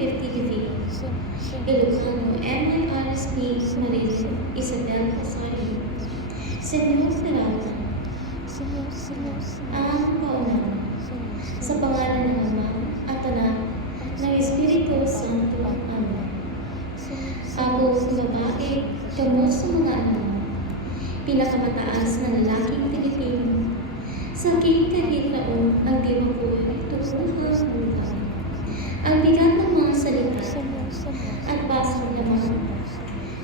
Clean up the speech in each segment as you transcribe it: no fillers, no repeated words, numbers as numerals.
50 Ilocano, MNRSP, Marilo, Isabel Casario, Senyor Peralta, ang kauna, sa pangalan ng Ama at Anak, ng Espiritu Santo, Amen. Ako sa babae, tungo sa mga anak, pinakamataas na lalaking Pilipino, sa kahit laon ang diwa ko ay turuhang buhay. Ang bigat ng mga salita at basang naman.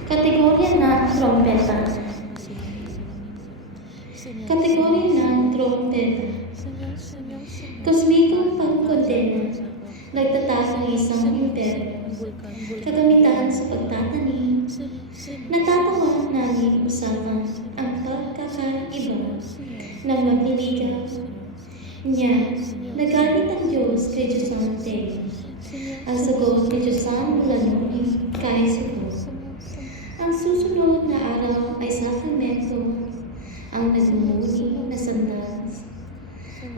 Kategorya ng trompeta. Kategorya ng trompeta. Kosmikong pagkondena. Nagtatag ng isang imperyo. Kagamitan sa pagtatanim. Natatawan namin usapan ang pagkakaiba ng magliligaw. Niya, nagalit ang Diyos kay Diyosante. Ang sagot ni Diyosan mula noon kay sagot. Ang susunod na araw ay sakramento. Ang nagmumuni na sandas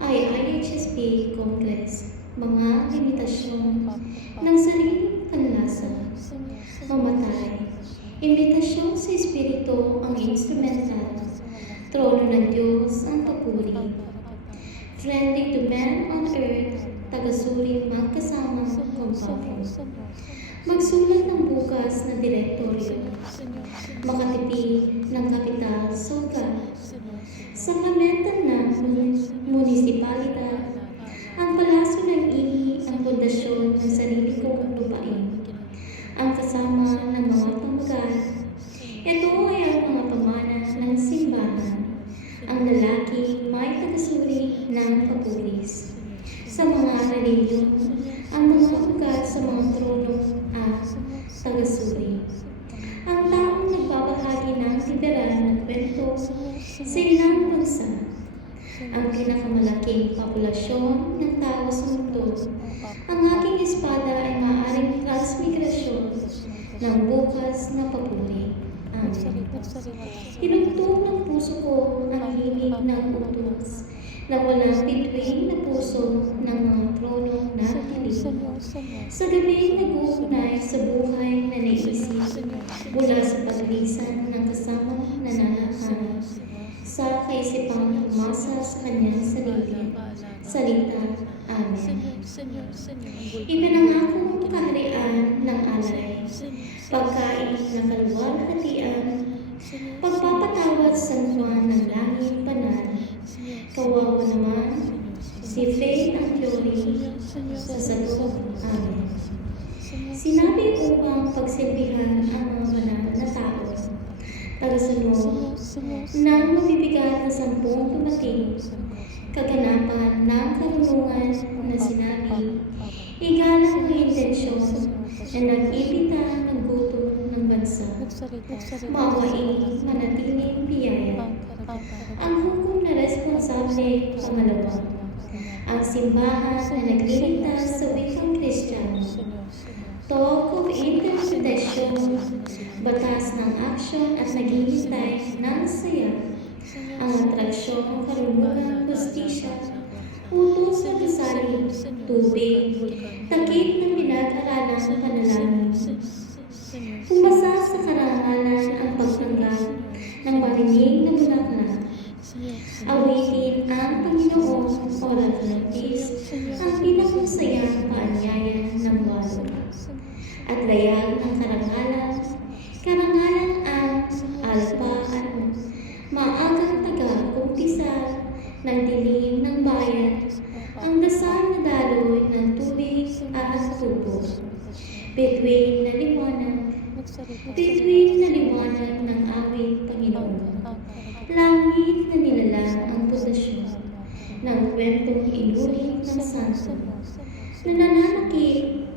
ay IHSP Congress. Mga limitasyon ng sariling panlasa. Mamatay. Imbitasyon sa Espiritu ang instrumental. Trono ng Diyos ang papuri. Friendly to men on earth, taga-suring magkasama sa kumpapong. Magsulat ng bukas na direktoryo. Makatipid ng kapital sa ugat. Sakramental na munisipalidad. Ang palasyo ng ihi ang pundasyon ng sarili kong lupain. Ang kasama ng mga pamagal. Ito ay ang mga pamana ng simbahan. Ang lalaki may tagasuri ng papulis. Sa mga reliyon, ang mga ugat sa mga trono at tagasuri. Ang taong nagbabahagi ng liberal na kwento sa ilang bansa. Ang pinakamalaking populasyon ng tao sa mundo. Ang aking espada ay maaaring transmigrasyon ng bukas na papuri. Amen. Tinugtog ng puso ko ang himig ng utos na walang bituin na puso ng mga trono na dilim. Sa gabi nag-uugnay sa buhay na naisip mula sa paglisan ng kasama na nanahan sa kaisipang umasa sa kanyang salita. Amen. Ipinangakong kaharian ng alay, pagkain ng kaluwalhatian, pagpapatawad sa Juan ng langit banal, kawawa naman si Faye ng Glory sa salud. Amen. Sinabi upang pagsilbihan ang mga banal na tao, tagasunod ng mabibigat na 10 dumating, kaganapan ng karunungan na sinabi, igalang ang intensyon na nag-ibita ng gutom ng bansa, maawain manatiling biyaya. Ang hukom na responsable pangalawa, ang simbahan na nagliligtas sa wikang Kristiyano. Talk of interpretation, batas ng aksyon at naghihintay ng saya. Ang atraksyon ng karunungan, hustisya, utos ng kasari, tubig, takip ng pinag-aralang panalangin. Pumasa sa karangalan ang pagtanggap ng marinig na bulaklak. Awitin ang Panginoon o Laklatis, ang pinakamasayang paanyaya ng walo. At layag ng karangalan ang alpa at maagang taga-kumpisal ng dilim ng bayan, ang dasal na daloy ng tubig at tubo. Bituin na liwanag ng awit Panginoon. Langit na nilalang ang posasyon ng kwentong inulit ng santo. Nananakit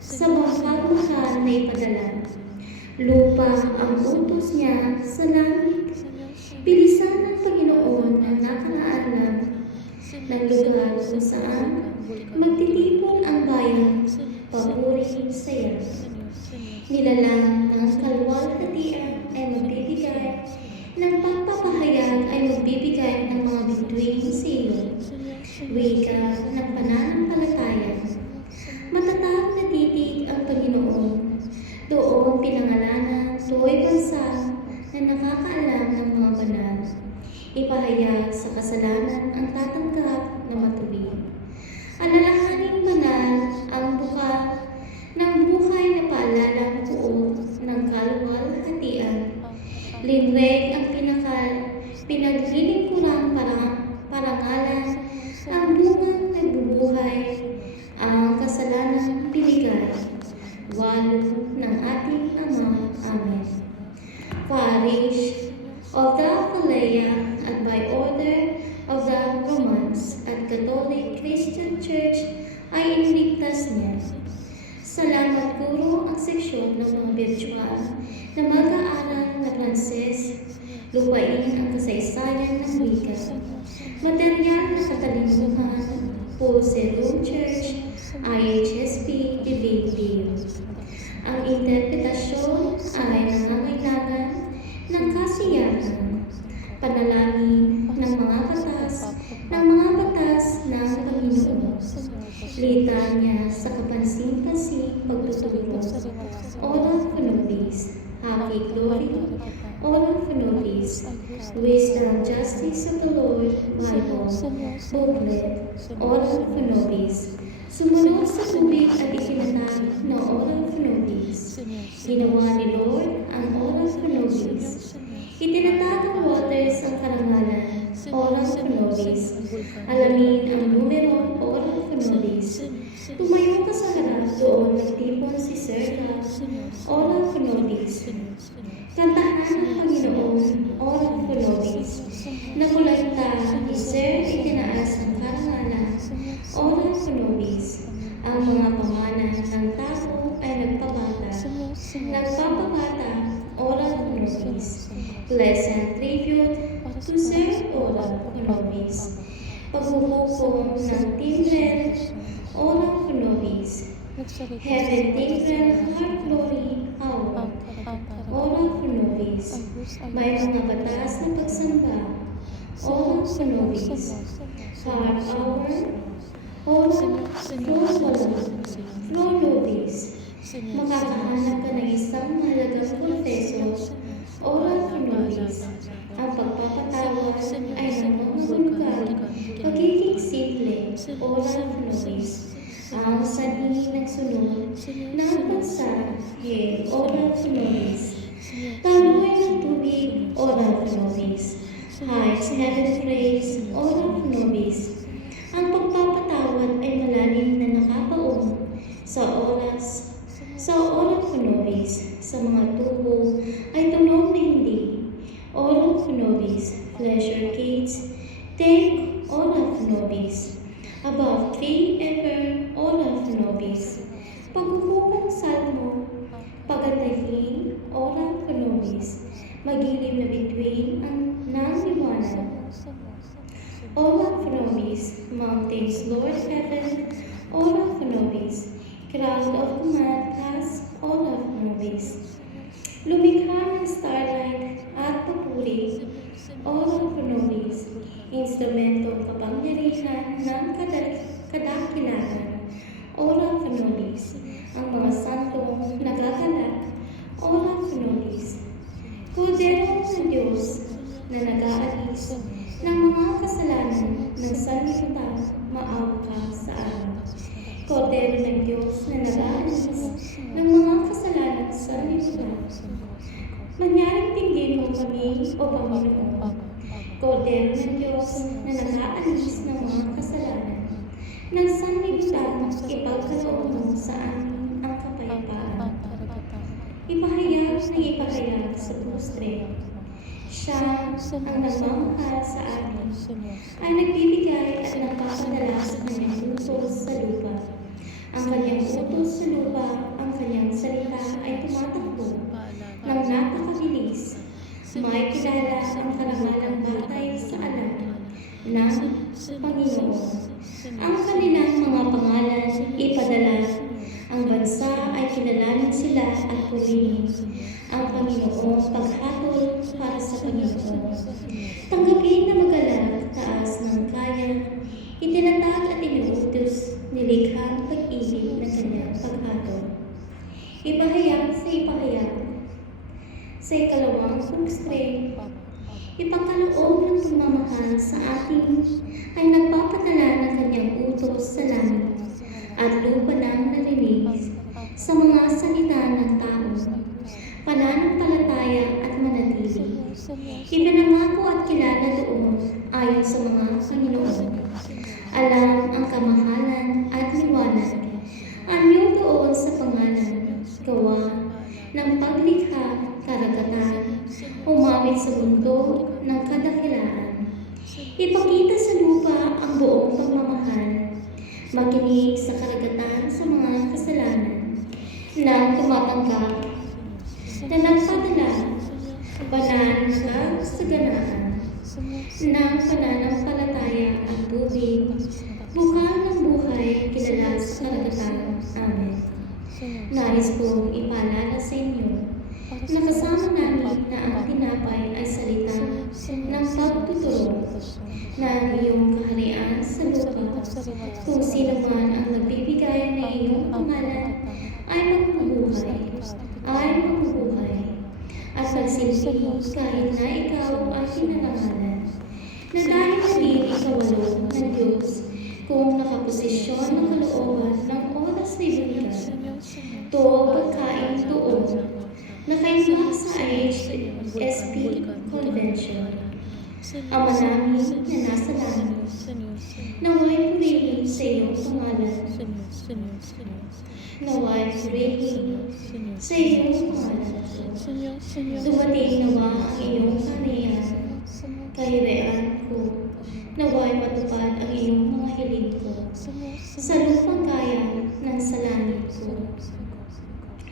sa bangka na ipadala. Lupa ang utos niya sa langit. Bilisan ng Panginoon na nakaraanan ng lugar kung saan magtitipon ang bayan, papuri saya. Nilalang ng kaluwalhatian ay magbibigay, ng pagpapahayag ay magbibigay ng mga bituin sa iyo. Wika ng pananampalataya. Matatag na titig pinangalanan, tuloy bansa na nakakaalam ng mga banal. Ipahayag sa kasalanan ang tatanggap na matuwid. Alalahaning banal ang buka ng buhay na paalalang buo ng kaluwalhatian. Linreg ang pinaglilingkurang parangalan, ang bungang nagbubuhay, ang kasalanang binigay. Walo ng ating Ama. Amen. Parish of the Apalea at by order of the Romans at Catholic Christian Church ay iniligtas niya. Salamat Guro ang seksyon ng mga birtual na mag-aaral na Pranses, lupain ang kasaysayan ng wika. Material na katalinuhan, Pulse Church, IHSP, Divinity. Ang interpretasyon ay nangangailangan ng kasiyahan, panalangin ng mga batas ng Panginoon, litanya sa kapansin-pansin pagtuturo, Ora pro nobis, Happy Glory, Ora pro nobis, Wisdom, Justice of the Lord, Bible, Booklet, Ora pro nobis, sumunod sa tubig at ikinatag na Ora pro nobis, ginawa ni Lord ang Ora pro nobis, itinatag ang waters ang karangalan, Ora pro nobis, alamin ang numero, Ora pro nobis, tumayo ka sa harap doon nagtipon si Serga, Ora pro nobis, kantahan ang Panginoon, Ora pro nobis, nakulanta ni Sir itinaas ang karangalan, Ora pro nobis, ang mga pamana ng tao ay nagpapabata, Ora pro nobis, pleasant tribute to Sir Ora pro nobis, paghuhukom ng timbrel, Ora pro nobis, heaven timbrel, heart glory, hour, Ora pro nobis, may mga batas na pagsamba, Ora pro nobis, heart hour, Ora pro nobis, makakahanap ka ng isang mahalagang konfeso, Ora pro nobis, ang pagpapatawad ay namamahulugan, pagiging simple, Ora pro nobis, ang sanhi ng sunod ng bansa, Ora pro nobis, taluay ng tubig, Ora pro nobis, heights heaven praise, Ora pro nobis, ang pagpapatawad ay malalim na nakabaon sa Ora pro nobis, sa mga tubo ay tunog na hindi, Ora pro nobis, pleasure gates, take, Ora pro nobis, above tree ever, Ora pro nobis, paghuhukang salmo, pagandahin, Ora pro nobis, magilid na bituin ng liwanag, Ora pro nobis, mountains, Lord heaven, Ora pro nobis, crowd of command task, Ora pro nobis, lumikha ng starlight at papuri, Ora pro nobis, instrumentong kapangyarihan ng kadakilahan, Ora pro nobis, ang mga santong nagagalak, Ora pro nobis, kordero ng Diyos na nag-aalis ng mga kasalanan ng sanlibutan, maawa ka sa amin. Kordero ng Diyos na nag-aalis ng mga kasalanan sa sanlibutan, manyarang tingin mo kami, O Panginoon. Kordero ng Diyos na nag-aalis ng mga kasalanan ng sanlibutan, ipagkaloob mo sa amin ang kapayapaan. Ipahayag sa postre. Siya ang nagmamahal sa amin, ay nagbibigay at nagpapadala sa kanyang utos sa lupa. Ang kanyang utos sa lupa, ang kanyang salita ay tumatakbo ng napakabilis. May kilala ang karangalang batay sa alam ng Panginoon. Ang kanilang mga pangalan ipadala. Ang bansa ay kilalanin sila at purihin. Ang Panginoon paghatol para sa Panginoon. Tanggapin na magalak, taas ng kaya, itinatag at inuutos, nilikhang pag-ibig ng kanyang paghatol. Ipahayag sa ipahayag. Sa ikalawang pag-stray, ipagkaloob ng pagmamahal sa ating ay nagpapadala ng kanyang utos sa langit at lupa ng narinig sa mga salita ng tao, pananampalataya at manatili. Ipinangako at kilala doon ayon sa mga Panginoon. Alam ang kamahalan at liwanag. Anyo doon sa pangalan, gawa ng paglikha, karagatan, umawit sa mundo ng kadakilaan. Ipakita sa lupa ang buong pagmamahal. Makinig sa karagatan sa mga kasalanan ng tumatanggap na nagpadala banal na kasaganaan ng pananampalataya at tubig, bukal ng buhay kilala sa karagatan. Amen. Nais kong ipaalala sa inyo na kasama namin na ang tinapay ay salita ng pagtuturo ng iyong kaharian sa lupa. Kung sino man ang nagbibigay ng iyong pangalan ay magbubuhay, at magsilbi kahit na ikaw ay pinangalan. Na dahil din ikawalo ng Diyos kung nakaposisyon ng kalooban ng oras na ibigay, to pagkain doon na kailangan sa HSP Convention. Ama namin na nasa langit, naway purihin sa iyong pangalan. Naway purihin sa iyong pangalan. Dumating nawa ang iyong kaniyan, kahirian ko, naway matupad ang iyong mga hiling ko, sa lupang kaya ng sa langit ko.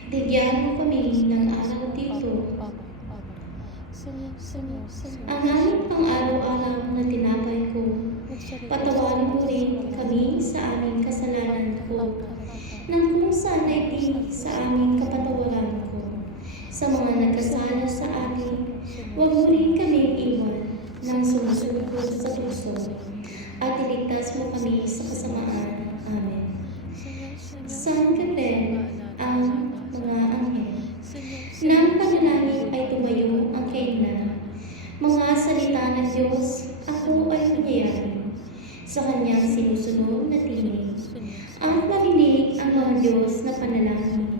Bigyan mo kami ng araw dito. Ang aming pang-araw-araw na tinapay ko, patawarin mo rin kami sa aming kasalanan ko, nang kung saan ay di sa aming kapatawaran ko. Sa mga nagkasala sa atin, huwag mo rin kami iwan ng sumusunod sa tukso, at iligtas mo kami sa kasamaan. Amen. San Gabriel, ang mga anghel, nang panalangin ay tumayo ang kaignan. Mga salita ng Diyos, ako ay kunyayari sa kanyang sinusunod na tinig. Ang marinig ang mga Diyos na panalangin,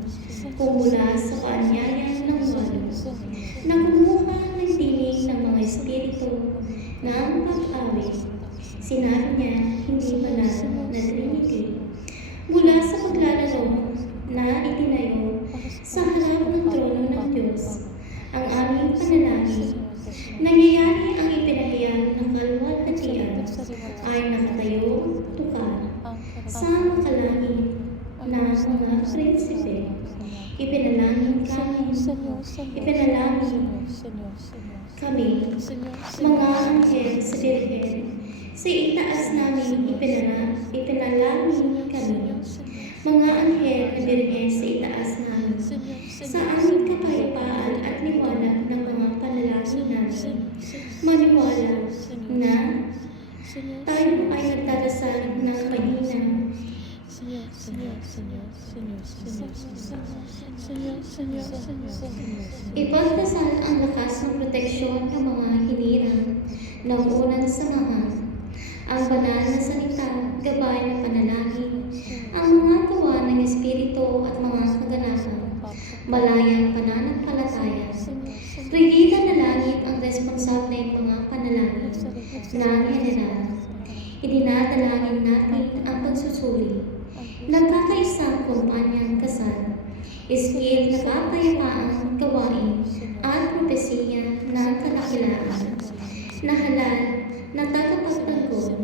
kung mula sa kaanyayan ng walo, na kumuha ng tinig ng mga espiritu ng pag-awit. Sinabi niya, hindi banal na Trinity, mula sa paglalaro na itinayo sa harap ng trono ng Diyos, ang aming panalangin. Nangyayari ang ipinahayag ng kalwalhatian ay nakatayo, tukar, sa makalangin na mga prinsipe. Ipinalangin kami, mga anghel sa Birhen, sa itaas namin ipinalangin kami, mga anghel na Birhen sa itaas namin, sa aming kapayapaan at liwanag ng mga panalangin namin. Maniwala na tayo ay nagdarasal ng mahina. Ipagdasal ang lakas ng proteksyon ng mga hinirang ng unang samahan, ang banal na salita, gabay ng panalangin, ang mga tawa ng Espiritu at mga kaganapan, malayang pananampalataya. Rigida na langit ang responsableng mga panalangin ng general. Idinadalangin natin ang pagsusuri, nagkakaisang kumpanyang kasal, iskil na kapayapaang gawain at propesiya ng kadakilaan, na halal na tagapagtanggol.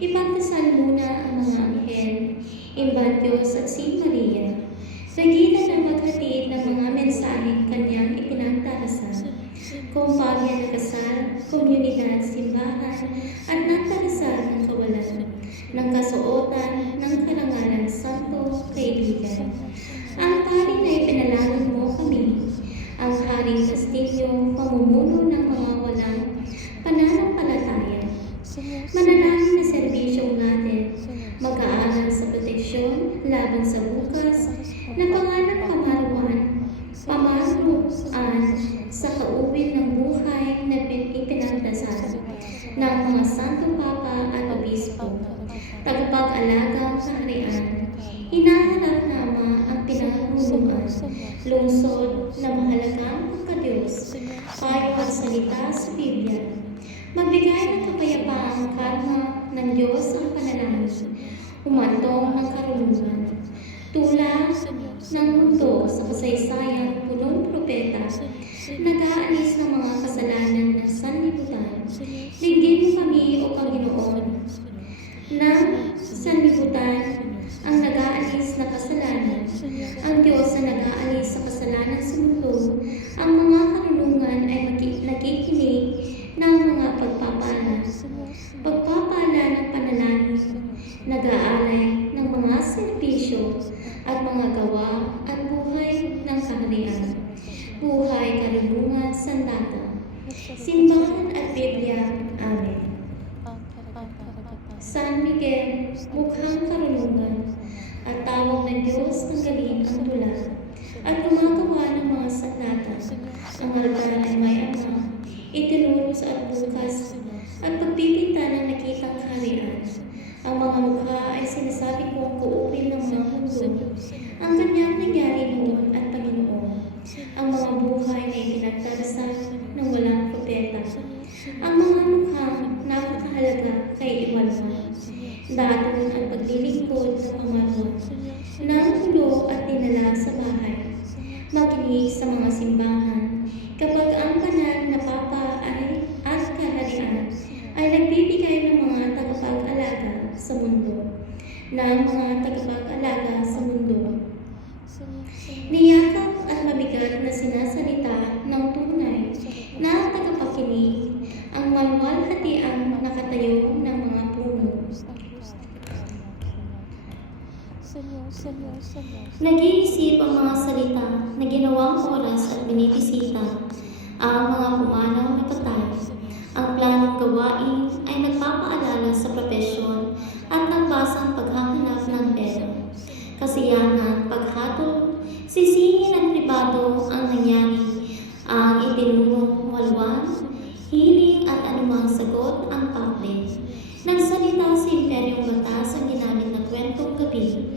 Ipagdasal muna ang mga anghel, imbang Diyos at si Maria, regina na maghatid ng mga mensaheng kanyang ipinagdarasal, kumpanya ng kasal, komunidad, simbahan, at nagdarasal ng kawalan, ng kasuotan, ng karangalan, santo, kaibigan. Ang pari na ipinalangin mo kami, ang Haring Kastilyo, pamumuno ng mga walang pananampalataya. Manalangin na serbisyong natin, mag-aaral sa proteksyon laban sa bukas na panganang kamarwa ng mundo sa kasaysayang punong propeta, nag-aalis ng mga kasalanan ng sanlibutan. Dinggin mo kami, O Panginoon, na sanlibutan ang nag-aalis na kasalanan. Ang Diyos na nag-aalis sa kasalanan sa mundo, ang mga karunungan ay nakikinig ng mga pagpapala. Pagpapala ng panalangin, nag-aalay ng mga serbisyo at mga gawa at buhay ng kaharian. Buhay, karunungan, sandata, simbahan at Biblia. Amen. San Miguel, mukhang karunungan at tawag ng Diyos ng galing ang tula at gumagawa ng mga sandata. Ang altar ay may ama, itinuro sa bukas at pagpipinta ng nakitang kaharian. Ang mga mukha ay sinasabi kong kuupin ng mga mundo. Ang kanyang nangyari noon at Panginoon. Ang mga buhay na itinagdarasal ng walang propeta. Ang mga mukhang napakahalaga kay Imalwa. Daton ang paglilingkod ng pamaron ng ulo at dinala sa bahay. Makinig sa mga simbahan kapag ang banal na papa at kaharian ay nagbibigay ng mga tagapag-alaga sa mundo. Niyakap at mabigat na sinasalita ng tunay na tagapakinig ang malwalhatiang nakatayo ng mga puno. Nag-iisip ang mga salita na ginawang oras at binibisita ang mga pumanaw na patay. Ang planong gawain ay nagpapaalala sa propesyon at nagbasang paghahanap ng pera. Kasiyahan, paghatol, sisingin ang pribado ang nangyari, ang itinurong walwan, hiling at anumang sagot ang public. Nagsalita sa imperyong batas ang ginamit na kwentong gabi.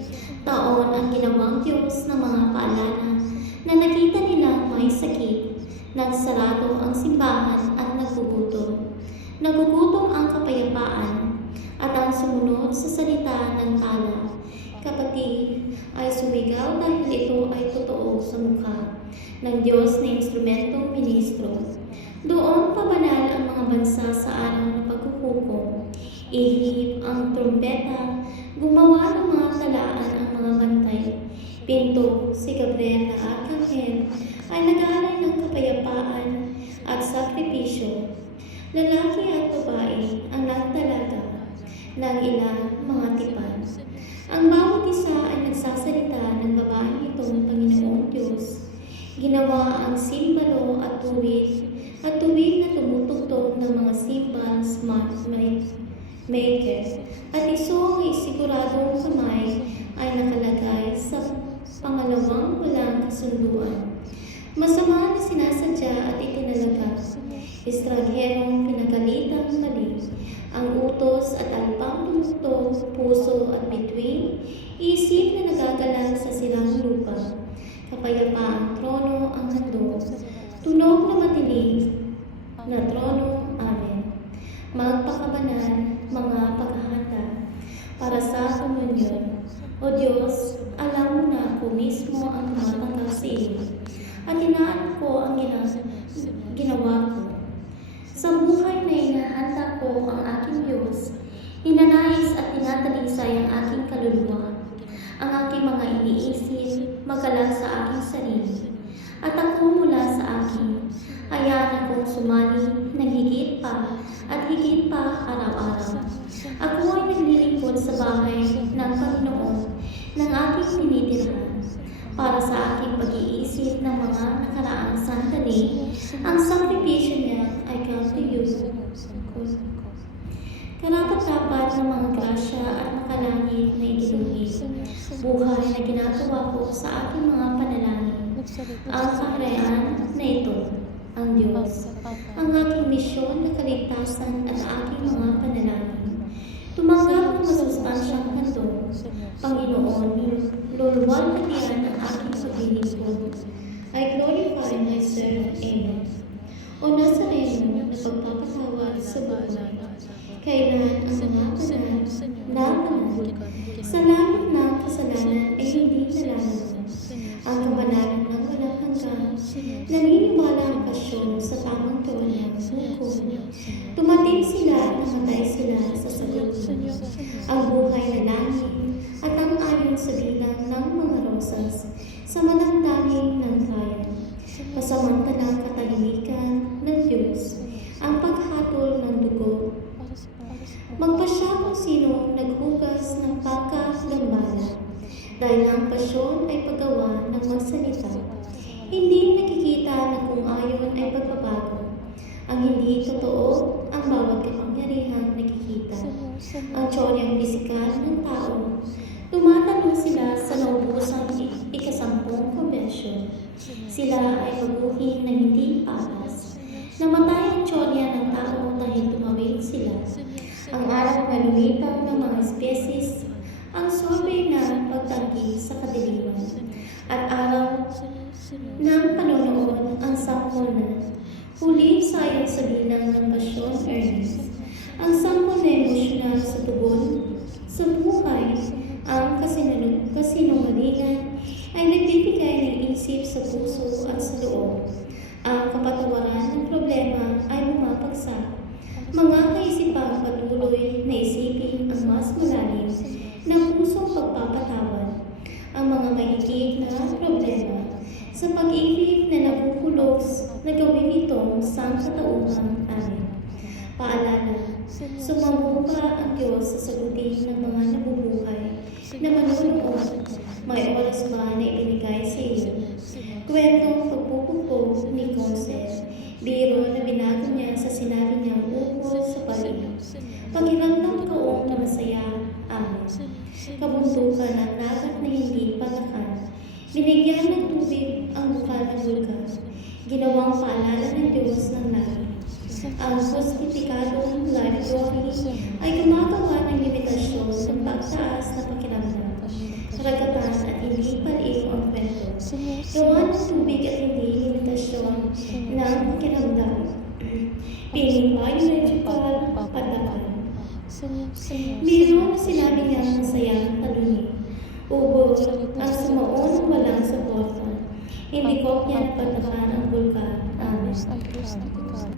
Taon ang ginawang Diyos ng mga paalala na nakita nilang may sakit. Nagsarado ang simbahan at naggugutom. Nagugutom ang kapayapaan at ang sumunod sa salita ng tala. Kapatid ay sumigaw dahil ito ay totoo sa mukha ng Diyos na instrumentong ministro. Doon pabanal ang mga bansa sa araw ng paghuhukom. Ihip ang trumpeta, gumawa ng mga talaan ang mga bantay. Pinto, si Gabriel na Arkanghel ay nag-aalay ng kapayapaan at sakripisyo. Lalaki at babae ang nagtalaga ng ilang mga tipan. Ang bawat isa ay nagsasalita ng babaeng itong Panginoong Diyos. Ginawa ang simbalo at tuwid na tumutugtog ng mga cymbals maker. At isang siguradong kamay ay nakalagay sa pangalawang walang kasunduan. Masama na sinasadya at itinalaga. Estrangherong pinagalitang mali. Ang utos at alpang tumutog, puso at bituin, isip na nagagalang sa silang lupa. Kapayapaang trono ang handog, tunog na madilim na trono. Amen. Magpakabanal, mga paghahanda para sa komunyon. O Diyos, alam mo na ako mismo ang tumatanggap sa iyo at inaan ko ang ginawa ko. Sa buhay na inahanda ko ang aking Diyos, hinanais at tinatalisay ang aking kaluluwa, ang aking mga iniisip, magalang sa aking sarili, at ako mula sa akin, hayaan akong sumali ng higit pa at higit pa araw-araw. Ako ay naglilingkod sa bahay ng Panginoon ng aking tinitirhan. Para sa aking pag-iisip ng mga nakaraang sandali, ang sakripisyo niya ay come to you. Karapat-dapat ng mga grasya at makalangit na iginuhis. Buhay na ginagawa ko sa aking mga panalangin. Ang kaharian na ito, ang Diyos. Ang aking misyon na kaligtasan at aking mga panalangin. Tumanggap ng masustansyang handog, Panginoon, lulwalhatian ang aking paglilingkod. I glorify myself. Amen. O Nazareno na pagpapatawad sa buhay, kailan ang mga banal na banal sa langit ng kasalanan ay hindi nalalaman. pamanalan ng walang hanggan, naniniwala ang pasyon sa tamang tuwan ng hukom. Tumating sila at namatay sila sa sagutan. Ang buhay na langit at ang ayon sa bilang ng mga rosas sa manamdaling ng bayan. Pasamantalang katahimikan ng Diyos, ang paghatol ng dugo. Magpasya kung sino naghugas ng pagkagambala, dahil ang pasyon ay paggawa ng magsalita. Hindi nakikita na kung ayon ay pagbabago. Ang hindi totoo, ang bawat kapangyarihan nakikita. Ang tsoryang pisikal ng tao, tumatanong sila sa naubusang ikasampung konbensyon. Sila ay mabuhin na hindi patas. Namatay ang tsorya ng tao dahil tumawid sila. Ang araw na lumipang ng mga especies, ang sorbet na pagtanggi sa kadiliman, at araw ng panonood ang sampol na huli sa ayon sa bilang ng pasyon earnest. Ang sampol na emosyonal sa tugon, sa buhay, ang kasinungalingan ay nagbibigay ng isip sa puso at sa loob. Ang kapatawaran ng problema ay bumabagsak. Mga kaisipang patuloy na isipin ang mas malalim ng pusong pagpapatawad. Ang mga mahigit na problema sa pag-ibig na nabubulos na gawin itong sangkatauhan amin. Paalala, sumamumpa ang Diyos sa sagutin ng mga nabubuhay na manunood. May oras ba na ibinigay sa iyo? Kwentong pagpupupo ni Conset. Biro na binago niya sa sinabi niyang ukol sa paligid. Pakiramdam kaong na masaya, amin. Kabundukan ang dagat na hindi patakan. Binigyan ng tubig ang bukal ng bulkan. Ginawang paalala ng Diyos ng langit. Ang sosipikadong life story ay gumagawa ng limitasyon ng pagtaas na pakiramdam. Karagatan at hindi paliw ang kwento. Gawa ng tubig at hindi limitasyon ng pakiramdam. Piling biological patakan. Mayroon sinabi niyang masayang talunin. Ubod ang sumaon walang suporta. Hindi ko niya napatakan ang bulkan. Amen.